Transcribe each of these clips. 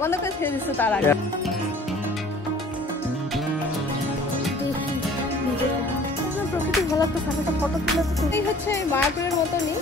বন্ধ করে ছেড়ে দিচ্ছে তার আগে। প্রকৃতি ভালো লাগতো, একটা ফটো তুলে এই হচ্ছে মায়াপুরের মতনই।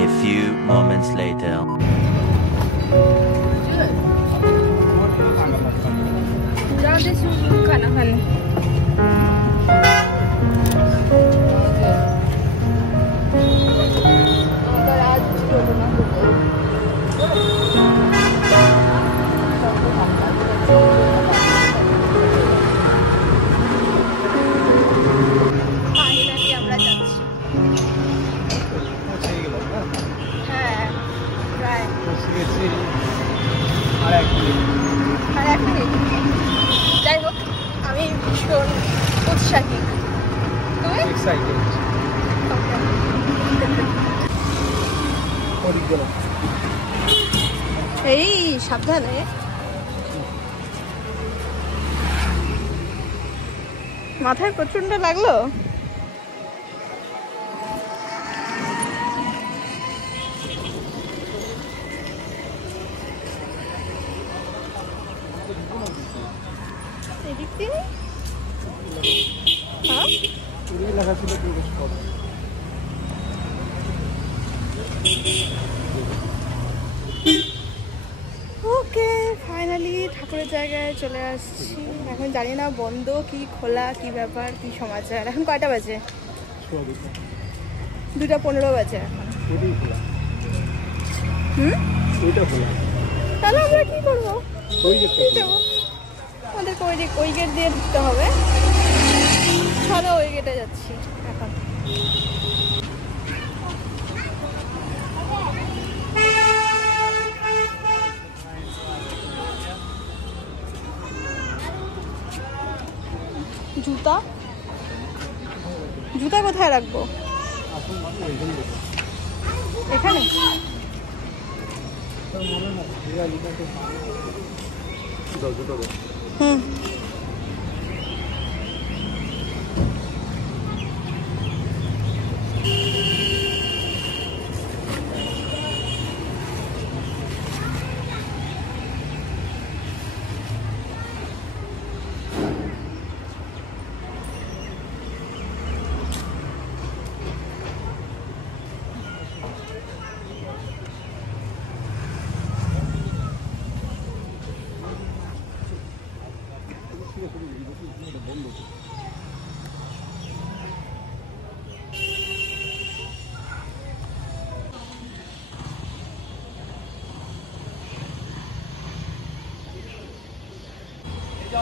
A few moments later. खाना खाने যাই হোক আমি ভীষণ উৎসাহী। এই সাবধানে মাথায় প্রচন্ড লাগলো। এদিক দিয়ে ওকে ফাইনালি ঠাকুরের জায়গায় চলে আসছি। এখন জানি না বন্ধ কি খোলা, কি ব্যাপার, কি সমাচার। এখন কয়টা বাজে? 2:15 বাজে এখন। তাহলে আমরা কি করবো? আমাদেরকে ওই গেট দিয়ে ঢুকতে হবে। চলো ওই গেটে যাচ্ছি এখন। জুতা জুতা কোথায় রাখবো? এখানে হুম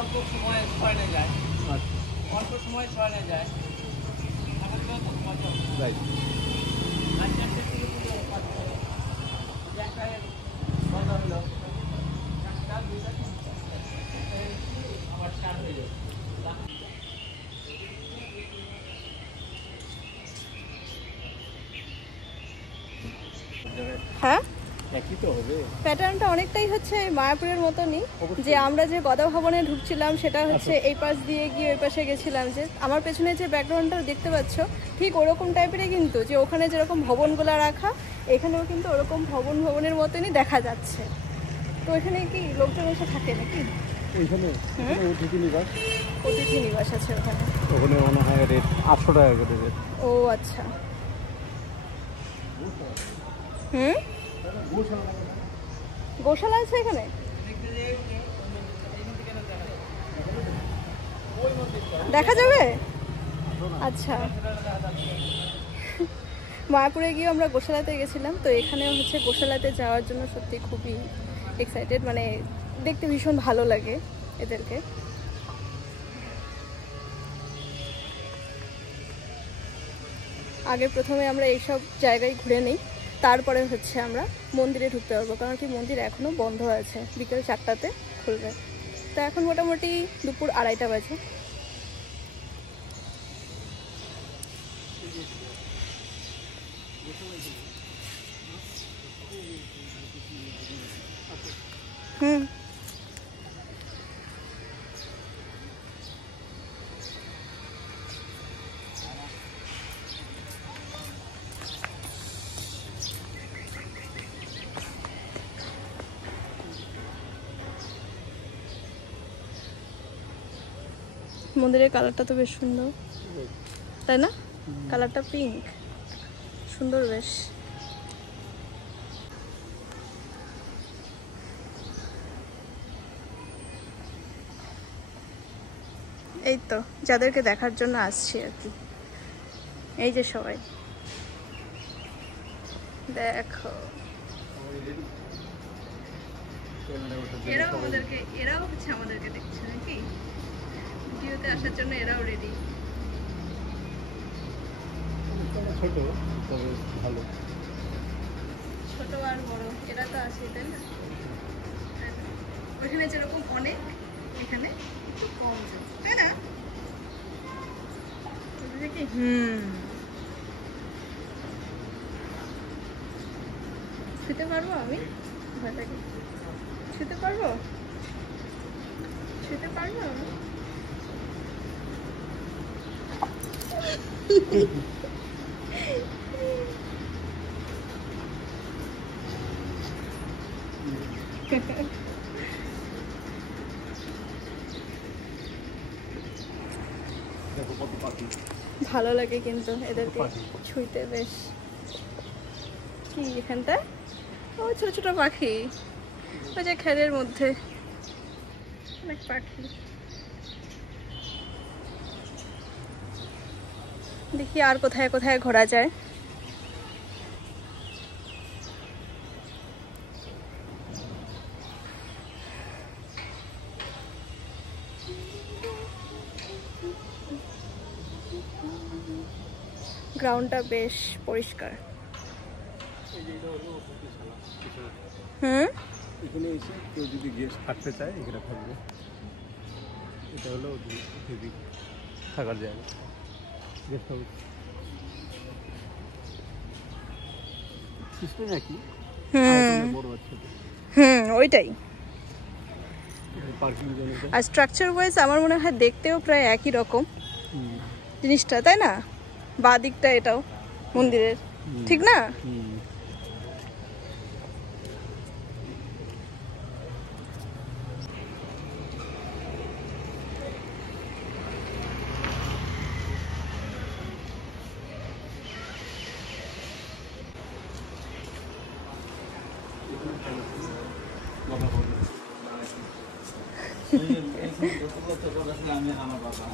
অল্প সময় ছড়ানো যায়, অল্প সময় ছড়ানো যায়। বন্ধ হলো আবার স্টার্ট হয়ে যাবে। হ্যাঁ একই তো হবে। প্যাটার্নটা অনেকটাই হচ্ছে মায়াপুরের মতনই, যে আমরা যে গদা ভবনে ঢুকছিলাম সেটা হচ্ছে এই পাশ দিয়ে গিয়ে ওই পাশে গেছিলাম, যে আমার পেছনে যে ব্যাকগ্রাউন্ডটা দেখতে পাচ্ছ ঠিক ওরকম টাইপেরই, কিন্তু যে ওখানে যেরকম ভবনগুলো রাখা এখানেও কিন্তু ওরকম ভবনের মতনই দেখা যাচ্ছে। তো এখানে কি লোকজন এসে থাকে নাকি? এইখানে অতিথি নিবাস, অতিথি নিবাস আছে ওখানে। ওখানে মনে হয় রেট 800 টাকা করে রেট। ও আচ্ছা। হুম, গোশালা আছে এখানে? দেখা যাবে? আচ্ছা, মায়াপুরে গিয়ে আমরা গোশালাতে গেছিলাম, তো এখানেও হচ্ছে গোশালাতে যাওয়ার জন্য সত্যি খুবই এক্সাইটেড, মানে দেখতে ভীষণ ভালো লাগে এদেরকে। আগে প্রথমে আমরা এইসব জায়গায় ঘুরে নিই, তারপরে হচ্ছে আমরা মন্দিরে ঢুকতে পারবো, কারণ কি মন্দির এখনও বন্ধ আছে, বিকেল 4টাতে খুলবে। তো এখন মোটামুটি দুপুর 2:30 বাজে। হুম, মন্দিরের কালারটা তো বেশ সুন্দর, তাই না? কালারটা পিঙ্ক, সুন্দর বেশ। এই তো যাদেরকে দেখার জন্য আসছি আর কি, এই যে সবাই দেখো, এরাও হচ্ছে আমাদেরকে দেখছে নাকি ভিডিওতে আসার জন্য, এরাও রেডি। ছোট তবে ভালো। ছোট আর বড় এরা তো আছে, তাই না? ওইখানে যেরকম অনেক, এখানে একটু কম, তাই না? ছুতে পারবো আমি? ভয় লাগে। ছুতে পারবো? ছুতে পারবো আমি? ভালো লাগে কিন্তু এদেরকে ছুঁইতে বেশ। কি এখানটা? ও ছোট ছোট পাখি, ওই যে খেলের মধ্যে অনেক পাখি। দেখি আর কোথায় কোথায় ঘোরা যায়। গ্রাউন্ডটা বেশ পরিষ্কার। হুম, এখানে এসে কেউ যদি গেস্ট থাকতে চায় এখানে থাকবে। এটা হলো অতিথি থাকার জায়গা, গেস্ট হাউস সিস্টেম একই। বড় আছে, ওইটাই। পার্কিং জোনটা আর স্ট্রাকচার ওয়াইজ আমার মনে হয় দেখতেও প্রায় একই রকম জিনিসটা, তাই না? বাঁ দিকটা এটাও মন্দিরের, ঠিক না? আমি আমার বাবা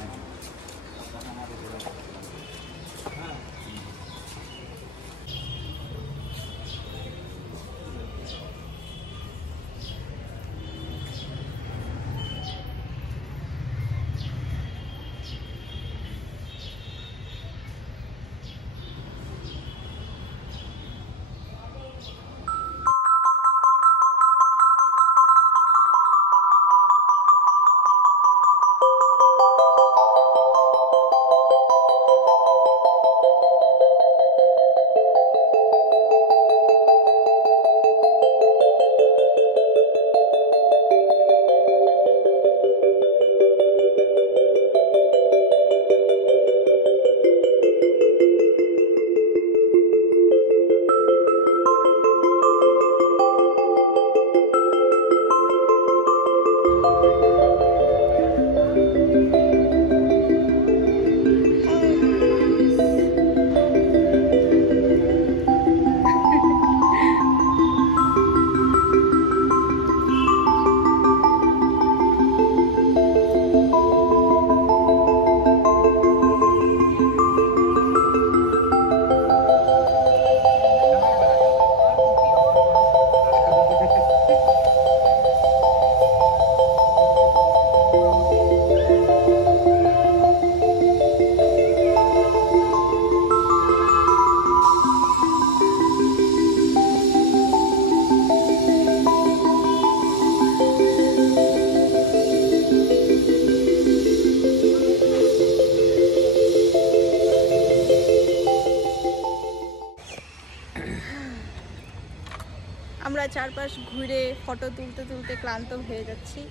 চারপাশ ঘুরে ফটো তুলতে তুলতে ক্লান্ত হয়ে যাচ্ছি,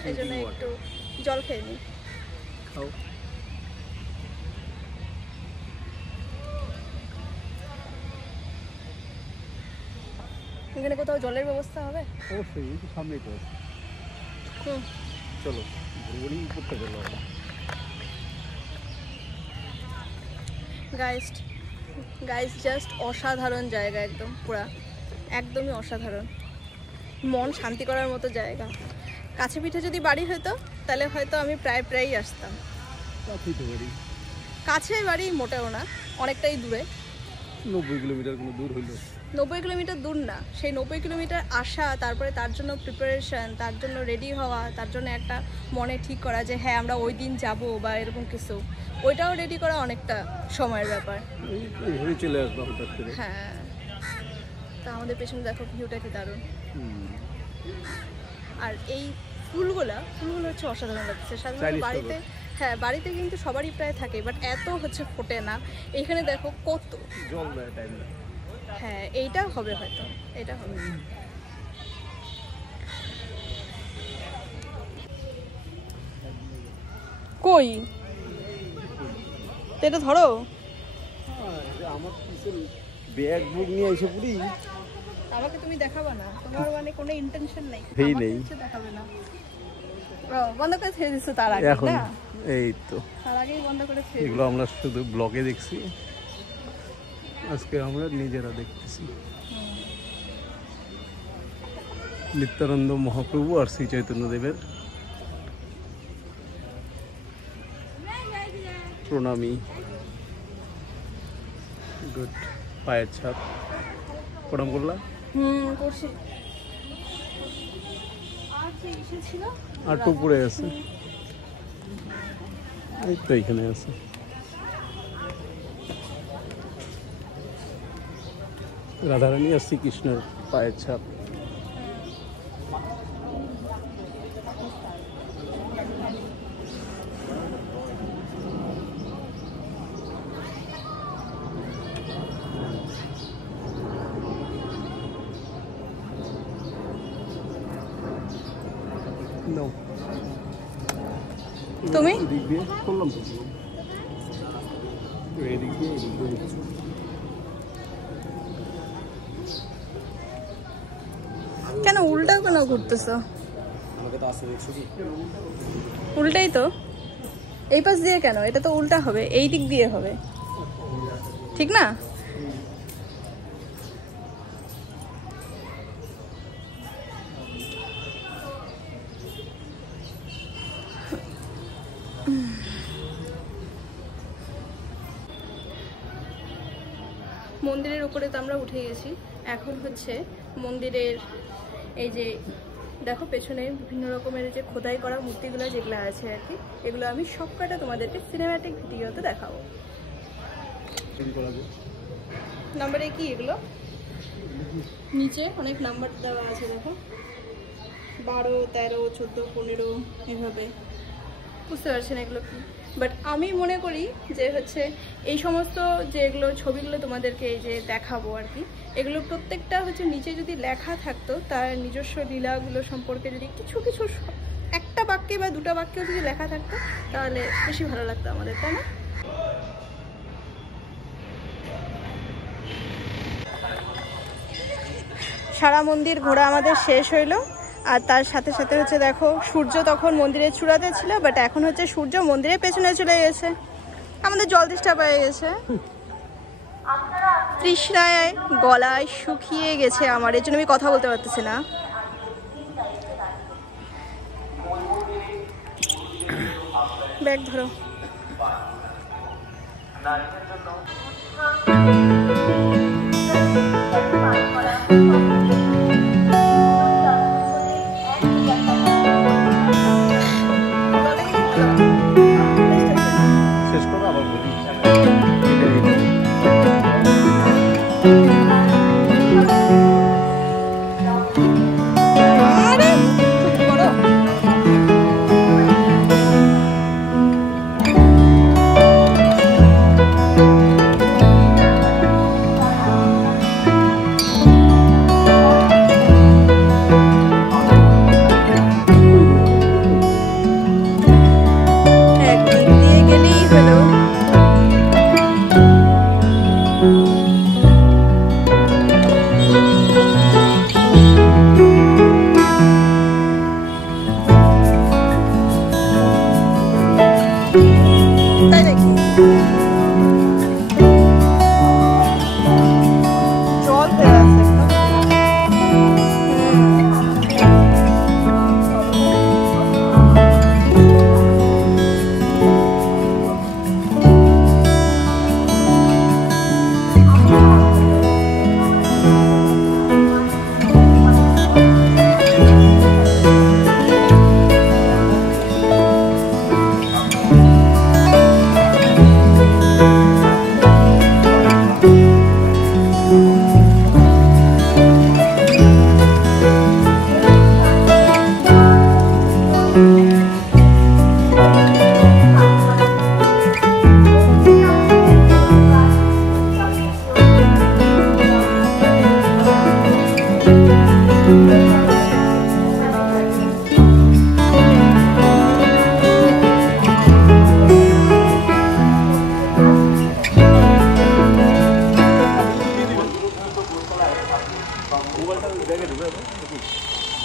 সেই জন্য একটু জল খেয়ে নিই। খাও। এখানে কোথাও জলের ব্যবস্থা হবে? অবশ্যই, এই তো সামনেই তো আছে। হুম। চলো ঘুরি করতে গেল। গাইস জাস্ট অসাধারণ জায়গা, একদম পুরা একদমই অসাধারণ, মন শান্তি করার মতো জায়গা। কাছে পিঠে যদি বাড়ি হতো তাহলে হয়তো আমি প্রায়ই আসতাম। কাছেই তো বাড়ি। কাছে বাড়ি মোটেও না, অনেকটাই দূরে। 90 কিলোমিটার কোনো দূর হইলো? 90 কিলোমিটার দূর না, সেই 90 কিলোমিটার আসা, তারপরে তার জন্য প্রিপারেশন, তার জন্য রেডি হওয়া, তার জন্য একটা মনে ঠিক করা যে হ্যাঁ আমরা ওই দিন যাবো বা এরকম কিছু, ওইটাও রেডি করা অনেকটা সময়ের ব্যাপার। এইভাবে চলে আসবো হঠাৎ করে। হ্যাঁ, তা আমাদের পেছনে দেখো ভিউটা কি দারুণ। আর এই ফুলগুলো হচ্ছে অসাধারণ লাগছে। সাধারণত বাড়িতে, হ্যাঁ বাড়িতে কিন্তু সবারই প্রায় থাকে, বাট এত হচ্ছে ফোটে না। এইখানে দেখো কত জল দেয় টাইম। হ্যাঁ এইটা হবে, হয়তো এটা হবে। কই এটা ধরো, আমার পিছন ব্যাগ বুক নিয়ে এসে পুরি। আমাকে তুমি দেখাবা না, তোমার মানে কোনো ইন্টেনশন নেই, হেই আমাকে নেই। হচ্ছে দেখাবে না। বন্ধ করে ছেড়ে দিচ্ছ তার আগে এখন না, এই তো তার আগেই বন্ধ করে ছেড়ে এগুলো আমরা শুধু ব্লগে দেখছি, আজকে আমরা নিজেরা দেখতেছি। নিত্যানন্দ মহাপ্রভু আর শ্রী চৈতন্যদেবের প্রণামী। গুড, পায়ের ছাপ প্রণাম করলা? করছি। আর কি এসেছিল? আর তো পড়ে আছে, এই তো এখানে আছে। রাধারানী আর শ্রীকৃষ্ণের পায়ের ছাপ। তুমি এদিক দিয়ে করলাম তো, এদিক দিয়ে কেন উল্টা কেন ঘুরতেছো? উল্টাই তো, এই পাশ দিয়ে কেন? এটা তো উল্টা হবে, এই দিক দিয়ে হবে, ঠিক না? মন্দিরের উপরে তো আমরা উঠে গেছি, এখন হচ্ছে মন্দিরের এই যে দেখো পেছনে বিভিন্ন রকমের যে খোদাই করা মূর্তিগুলো যেগুলো আছে আর কি, এগুলো আমি সবকটা তোমাদেরকে সিনেম্যাটিক ভিডিওতে দেখাবো। নাম্বারে কি এগুলো নিচে অনেক নাম্বার দেওয়া আছে, দেখো 12, 13, 14, 15 এভাবে, বুঝতে পারছেন এগুলো কি। বাট আমি মনে করি যে হচ্ছে এই সমস্ত যেগুলো ছবিগুলো তোমাদেরকে এই যে দেখাবো আর কি, এগুলো প্রত্যেকটা হচ্ছে নিচে যদি লেখা থাকতো, তার নিজস্ব লীলাগুলো সম্পর্কে যদি কিছু কিছু একটা বাক্যে বা দুটো বাক্যেও যদি লেখা থাকতো তাহলে বেশি ভালো লাগতো আমাদের, তাই না? সারা মন্দির ঘোরা আমাদের শেষ হইলো, আর তার সাথে সাথে হচ্ছে দেখো সূর্য তখন মন্দিরের চূড়াতে ছিল, বাট এখন হচ্ছে সূর্য মন্দিরের পেছনে চলে গেছে। আমাদের জল তেষ্টা পেয়ে গেছে, তৃষ্ণায় গলায় শুকিয়ে গেছে আমার, এর জন্য আমি কথা বলতে পারতেছি না। ব্যাগ ধরো। শেষ করো আবার বলি। জল হয়ে আছে একদম।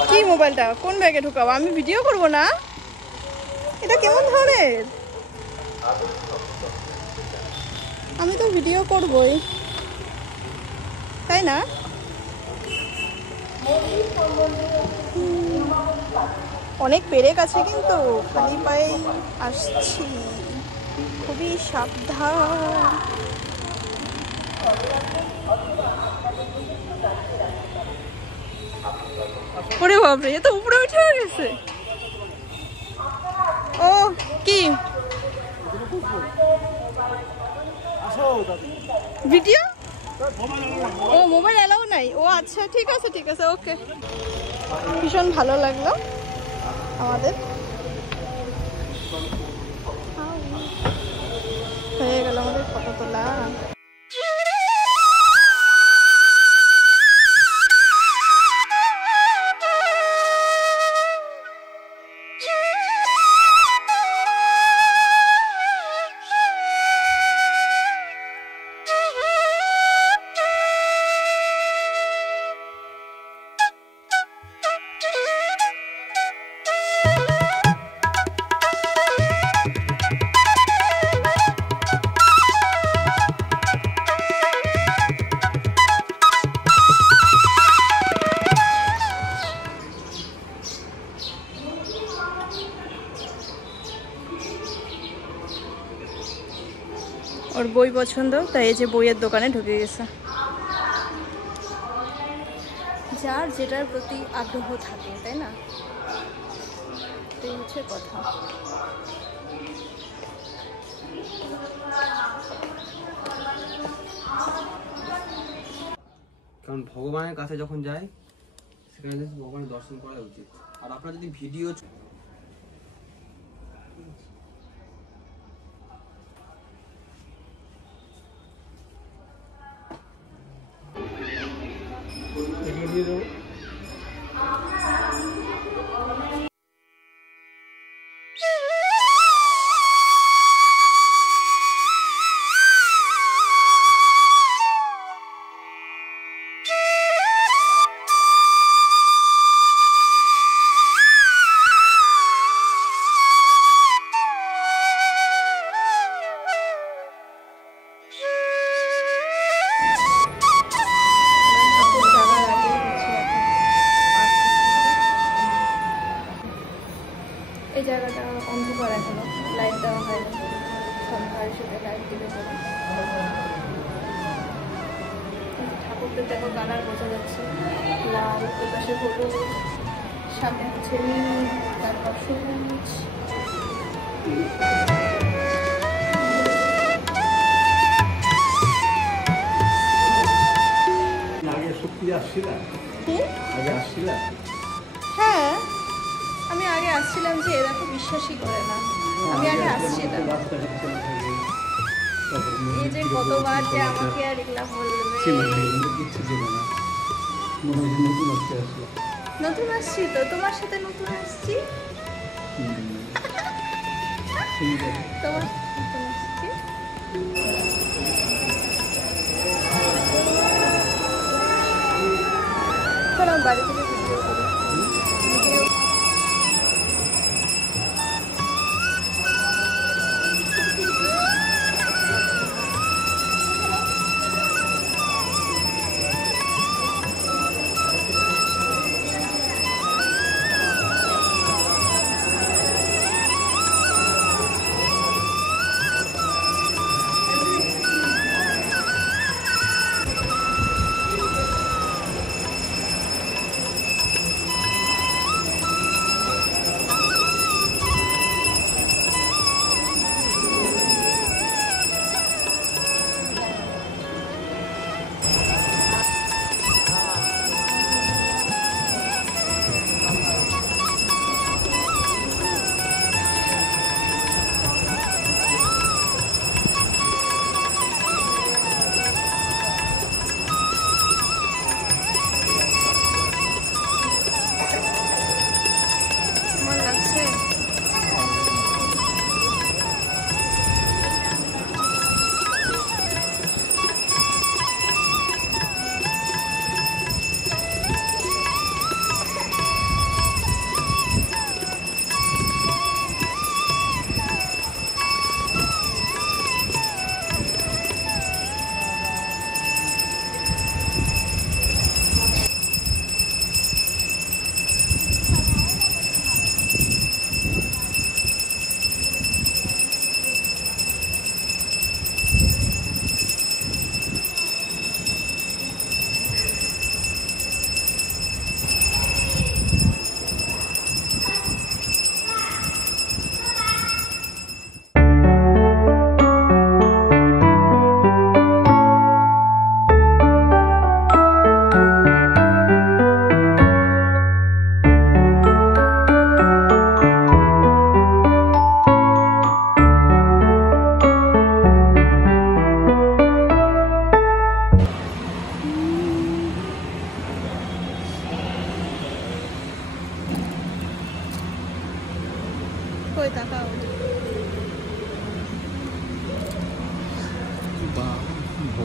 কি মোবাইলটা কোন ব্যাগে ঢুকাবো? আমি ভিডিও করব না? এটা কেমন ধরনের? আমি তো ভিডিও করবই, তাই না? অনেক পেরেক আছে কিন্তু খালি পায়ে আসছি, খুবই সাবধান। ওরে বাপরে, এ তো উপরে উঠে গেছে। ও কি ভিডিও? ও মোবাইল অ্যালাউ নাই? ও আচ্ছা, ঠিক আছে ঠিক আছে, ওকে। ভীষণ ভালো লাগলো আমাদের, হয়ে গেল আমাদের ফটো তোলা। ওর বই পছন্দ, তাই এই যে বইয়ের দোকানে ঢুকে গেছে। যার যেটার প্রতি আগ্রহ থাকে, তাই না? এই হচ্ছে কথা। কারণ ভগবানের কাছে যখন যায় সেখানে ভগবানের দর্শন করা উচিত। আর আপনার যদি ভিডিও দিয়ে দেবো। এই জায়গাটা অন্ধকার, এখনো লাইট দেওয়া হয়নি, সন্ধ্যার সাথে লাইট দিলে পরে। ঠাকুরদের দেখো কালার বোঝা যাচ্ছে, লাল, পাশে হলুদ, সামনে হচ্ছে নীল, তারপর সবুজ। আগে সত্যি আসছিল, আগে আসছিল। হ্যাঁ, আমি আগে আসছিলাম, যে এরা তো বিশ্বাসই করে না। আমি আগে আসছিলাম, এই যে কতবার যে আমাকে আর এগুলা বলবে। নতুন আসছি তো, তোমার সাথে নতুন আসছি, তোমার সাথে নতুন আসছি। চলো বাড়ি থেকে ভিডিও করি।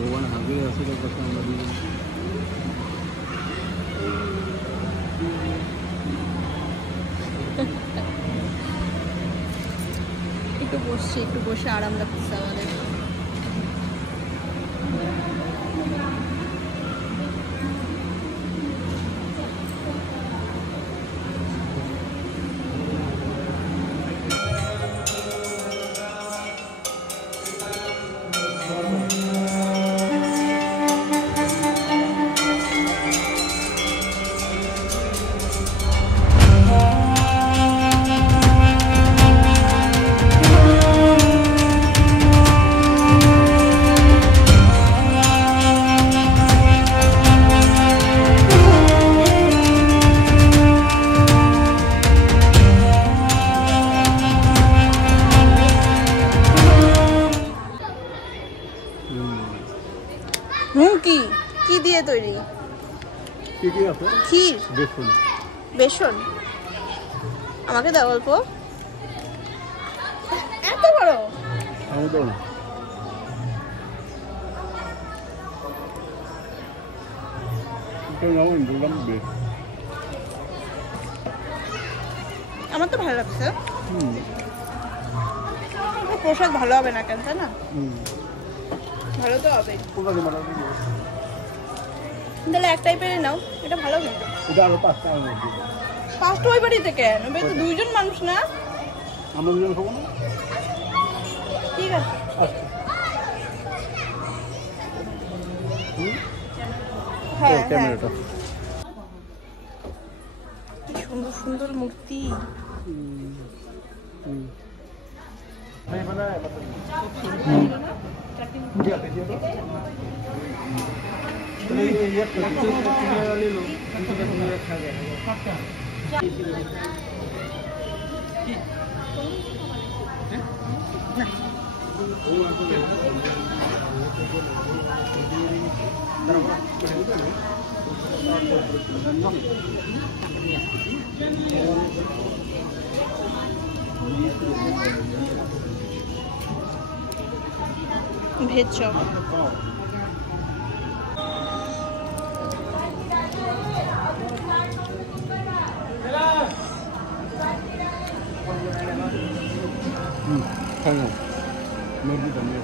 ভগবান হাজির আছে তার কাছে আমরা দিই। একটু বসছি, একটু বসে আরাম লাগতেছে আমাদের। কি কি দিয়ে তৈরি? কি কি আছে? ক্ষীর, বেসন। বেসন। আমাকে দাও অল্প। এত বড়? আমি দাও না। আমার তো ভালো লাগছে। প্রসাদ ভালো হবে না কেন, তাই না? ভালো তো হবে। তাহলে এক টাইপের নাও, এটা ভালো কিন্তু। এটা আরো 5টা আনো। 5টা ওই বাড়িতে কেন? আমি তো 2 জন মানুষ না। আমরা 2 জন খাবো না? ঠিক আছে। আচ্ছা। হ্যাঁ হ্যাঁ। ক্যামেরাটা। কি সুন্দর সুন্দর মূর্তি। Veg chop. খাও মেহেদি ধনিয়া।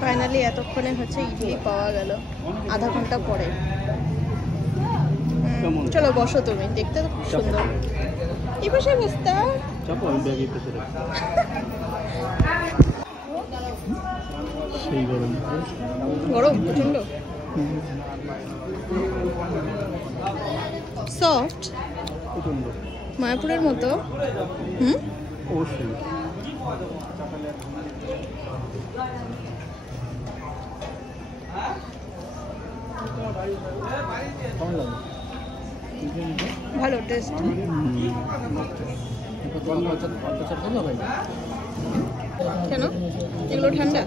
ফাইনালি এতক্ষণে হচ্ছে ইডলি পাওয়া গেল, আধা ঘন্টা পরে। চলো বসো, তুমি দেখতে তো খুব সুন্দর। এই পাশে বসতে সেই গরম গরম প্রচন্ড। সফট প্রচন্ড মায়াপুরের মতো। অবশ্যই। ভালো টেস্ট। কেন এগুলো ঠান্ডা?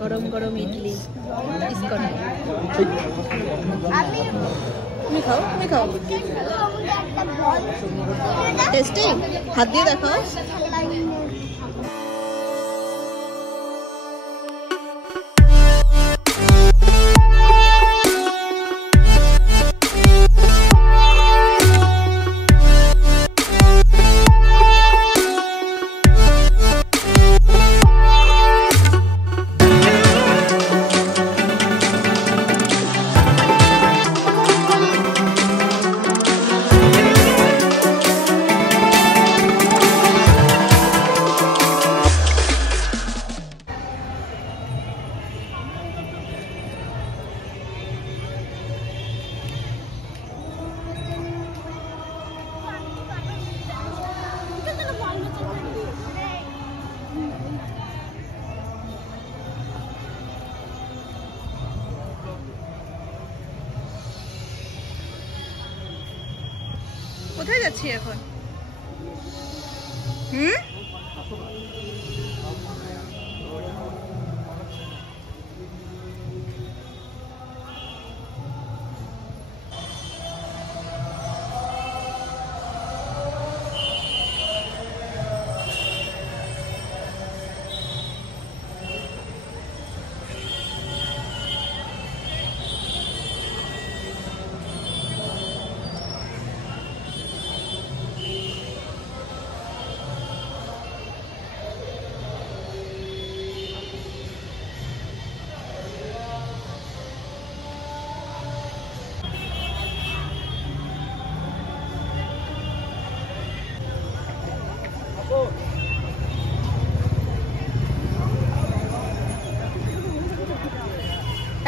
গরম গরম ইডলি ইস্কনে। তুমি খাও, তুমি খাও। টেস্টি? হাত দিয়ে দেখাও। কোথায় যাচ্ছি এখন? হুম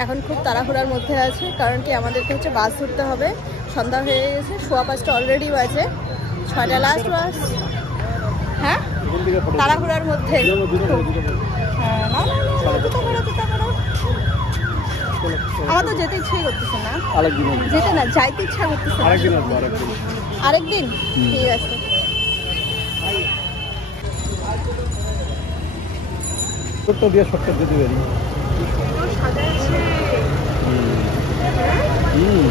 এখন খুব তাড়াহুড়ার মধ্যে আছে, কারণ কি আমাদেরকে হচ্ছে বাস ধরতে হবে। সন্ধ্যা হয়ে গেছে, 5:15 অলরেডি বাজে, 6টা লাস্ট বাস। হ্যাঁ তাড়াহুড়ার মধ্যে। হ্যাঁ, না না না, জুতো পরো, জুতো পরো। আমার তো যেতে ইচ্ছেই করতেছে না, যেতে না, যাইতে ইচ্ছা করতেছে না। আরেকদিন ঠিক আছে। ছোট্ট দিয়ে শর্টকাট যেতে পারি। সাজাচ্ছে। হুম